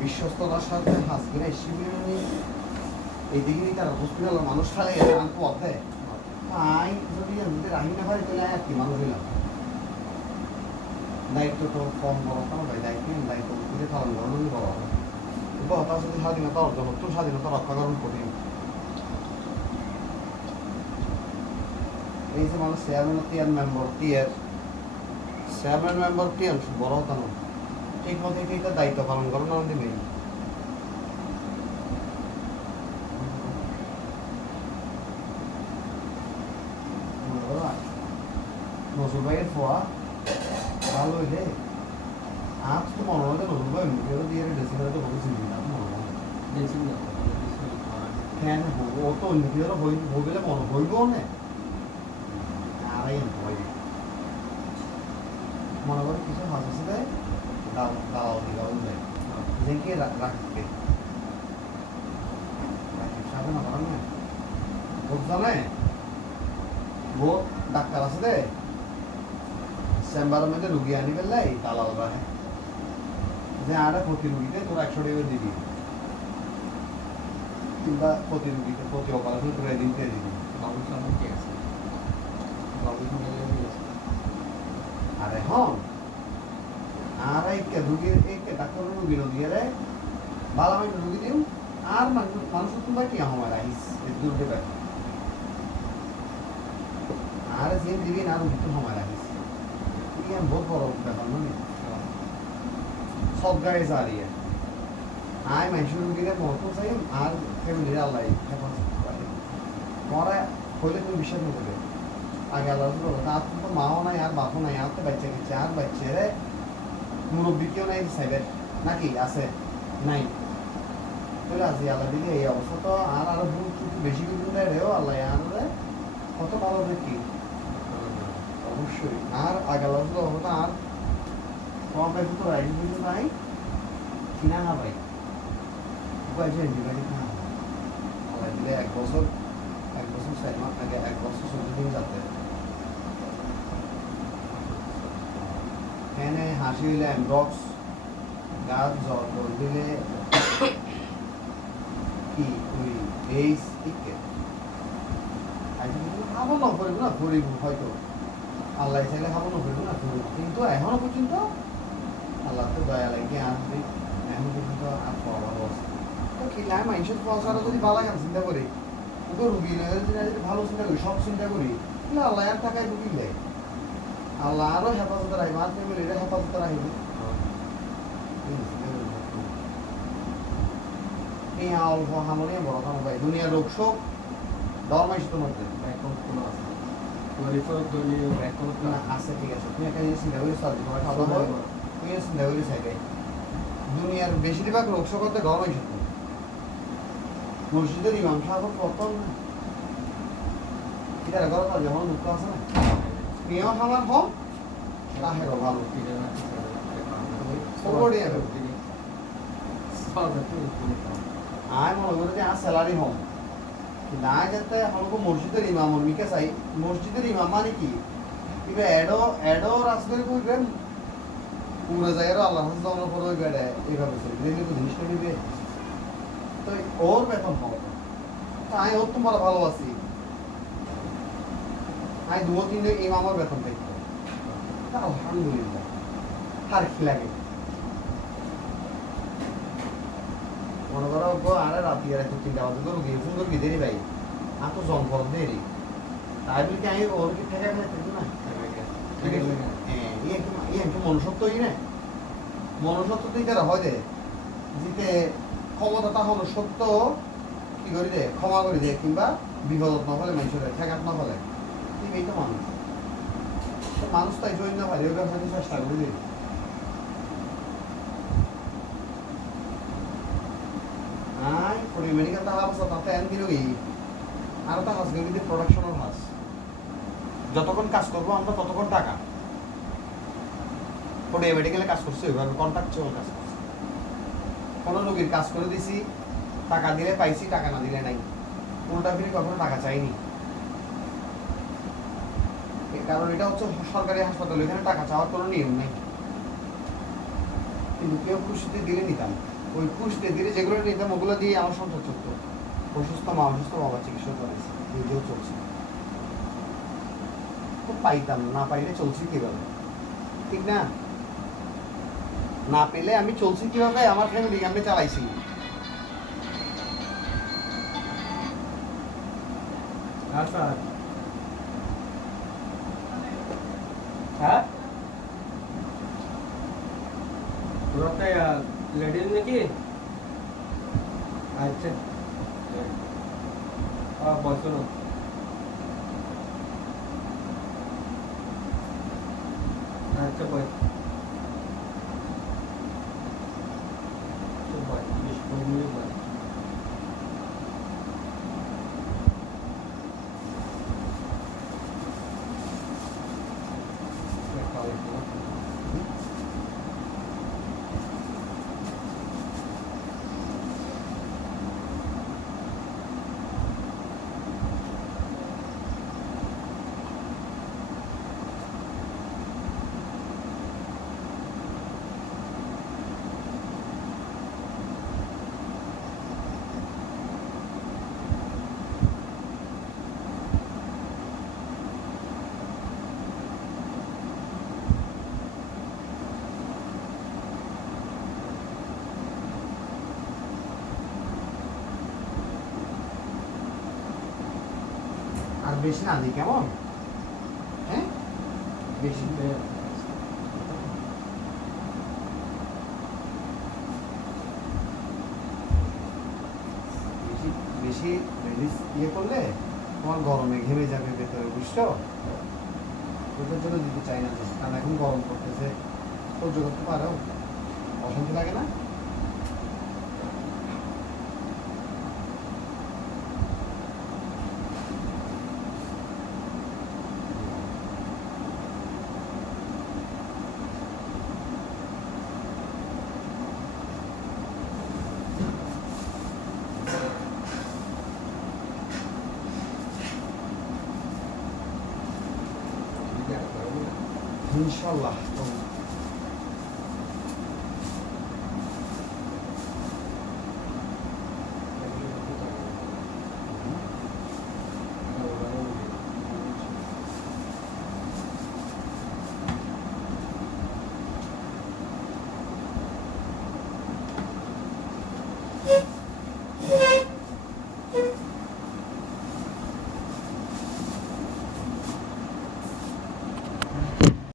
বিশ্বস্ততার সাথে হাসকিনে শিবিরে এইদিকে তার হসপিটাল মানুষ খালে আন পথে আই যদি রাহি না পারি তাহলে আর কি মানুষ হইলাম দায়িত্ব তো কম বড় কেন ভাই দায়িত্ব বুঝে পালন করানো বড় হতা যদি স্বাধীনতা অর্জন করতো স্বাধীনতা রক্ষা করুন কঠিন এই যে মানুষ চেয়ারম্যান মেম্বার টিয়ার বড় হতা না ঠিক মতো এটা দায়িত্ব পালন করানো আমাদের মেয়ে নজরুল ভাইয়ের ফোয়া ভালো হইলে আজ তো মনে হয় নজরুল ভাই মুখেও দিয়ে ড্রেসিং তো বলেছি না মনে হয় হ্যাঁ ও তো অন্য কিছু হইলে মনে হইব না আরাই মনে করে কিছু হাসি দেয় দাও দিগাও দেয় যেকে রাখবে সাথে না করেন না খুব জানে ও ডাক্তার আছে রে চেম্বারের মধ্যে রুগী আনি ফেললাই দালাল রাখে যে আরে প্রতি রুগীতে তোর 100 টাকা দিবি কিংবা প্রতি রুগীতে প্রতি অপারেশন করে দিতে দিবি আরে হন আর এইকে রুগীর এইকে ডাক্তার রুগী দিয়ে রে ভালো আমি রুগী দিও আর মানুষ তোমরা কি আমার আইস দূর দেবে আর যে দিবি না রুগী তো আমার আইস ये बहुत बड़ा ব্যাপার নয় সব গায়ে জারিয়ে আই মানুষের রুগীরা মত চাই আর ফ্যামিলির আল্লাহ হেফাজত করে মরা হইলে তুমি বিশ্বাস না করবে আগে আল্লাহ তার তো মাও নাই আর বাপও নাই আর তো বাচ্চা গেছে আর বাচ্চারে মুরব্বী কেউ নাই সাইবের নাকি আছে নাই তাহলে আজি আল্লাহ দিকে এই অবস্থা তো আর আরো বেশি কিছু দেয় রেও আল্লাহ আর কত ভালো দেখি অবশ্যই আর আগালা হতো আর কম পাইছে তো রাইড কিন্তু নাই কিনা না ভাই উপায়ছে অ্যান্টিবায়োটিক না আল্লাহ দিলে এক বছর 4 মাস আগে 1 বছর 14 দিন যাতে এনে হাসি হইলে অ্যামডক্স গাছ জ্বর দিলে কি ওই এইস ইকে আবার না করবো না গরিব হয়তো আল্লাহ চাইলে খাবো না করবো না করবো কিন্তু এখনো পর্যন্ত আল্লাহ তো দয়া লাগে আসবে এখন পর্যন্ত আর পাওয়া অবস্থা তো কি লাগে মানুষের পয়সাটা যদি ভালো গান চিন্তা করি ওকে রুগী যদি ভালো চিন্তা করি সব চিন্তা করি তাহলে আল্লাহ আর টাকায় রুগী দেয় আল্লাহ আরও হেফাজতে রাখবে আর ফ্যামিলিটা হেফাজতে রাখবে এই অল্প হামলিয়া বড় কাম ভাই দুনিয়ার রোগ শোক ধর্মাইশ তোমার আছে ঠিক আছে তুমি একটা জিনিস চিন্তা করি তোমার খাওয়া দাওয়া তুমি চিন্তা করি সাইডে দুনিয়ার বেশিরভাগ রোগ শোক করতে ধর্মাইশ মসজিদের ইমাম সাহেব প্রথম এটা ঘর যখন মুক্ত আছে না নিয়ম আমার কম রাহেরও ভালো আয় মনে করি যে আর স্যালারি হম না যাতে আমাকে মসজিদের ইমাম মিকে চাই মসজিদের ইমাম মানে কি কিবা এডো রাস্তায় কইবেন পুরো জায়গায় আল্লাহ হাসান উপর ওই বেড়ে এইভাবে চলবে জিনিসটা নিবে তো ওর বেতন হবে তাই ওর তোমার ভালো আছি আই 2-3 দিন ইমামের বেতন পাইতো আলহামদুলিল্লাহ আর কি লাগে মনে করো আরে রাতি আর 2-3টা বাজে তো রুগী সুন্দর বিদেরি ভাই আর তো জনপদ দেরি তাই বলি কি আমি ওর কি ঠেকা ফেলে থাকবো না হ্যাঁ ইয়ে একটু মনুষ্যত্বই না মনুষ্যত্বই তারা হয় দে যেতে ক্ষমতাটা হলো সত্য কি করি দে ক্ষমা করি দে কিংবা বিপদত না হলে মানুষের ঠেকাত না হলে ঠিক এই তো মানুষ মানুষ তাই জয় না পারে ওটা হয়তো চেষ্টা করি দিই আই পরি মেডিকেল তা অবস্থা তাতে এন দিল কি আর তা হাসগিতে প্রোডাকশনের মাস যতক্ষণ কাজ করবো আমরা ততক্ষণ টাকা পরে মেডিকেলে কাজ করছে ওইভাবে কন্ট্রাকচুয়াল কাজ করছে কোনো রোগীর কাজ করে দিছি টাকা দিলে পাইছি টাকা না দিলে নাই কোনোটা ফিরে কখনো টাকা চাইনি কারণ এটা হচ্ছে সরকারি হাসপাতাল এখানে টাকা চাওয়ার কোনো নিয়ম নেই কিন্তু কেউ খুশিতে দিলে নিতাম ওই পুষতে ধীরে যেগুলো নিতাম ওগুলো দিয়ে আমার সংসার চলতো। অসুস্থ মা অসুস্থ বাবা চিকিৎসা করেছে, নিজেও চলছে। তো পাইতাম না, পাইলে চলছি কিভাবে? ঠিক না? না পেলে আমি চলছি কিভাবে, আমার ফ্যামিলি আমি চালাইছি। আচ্ছা হ্যাঁ তোরা তো লেডিস নাকি? আচ্ছা বসো না। আচ্ছা বই বই বেশ বই বই আর বেশি না দিই কেমন? হ্যাঁ বেশি বেশি বেশি রিলিজ ইয়ে করলে তোমার গরমে ঘেমে যাবে ভেতরে, বুঝছো? ওটার জন্য দিতে চাই না, কারণ এখন গরম করতেছে, সহ্য করতে পারো? অশান্তি লাগে না? ইনশাল্লাহ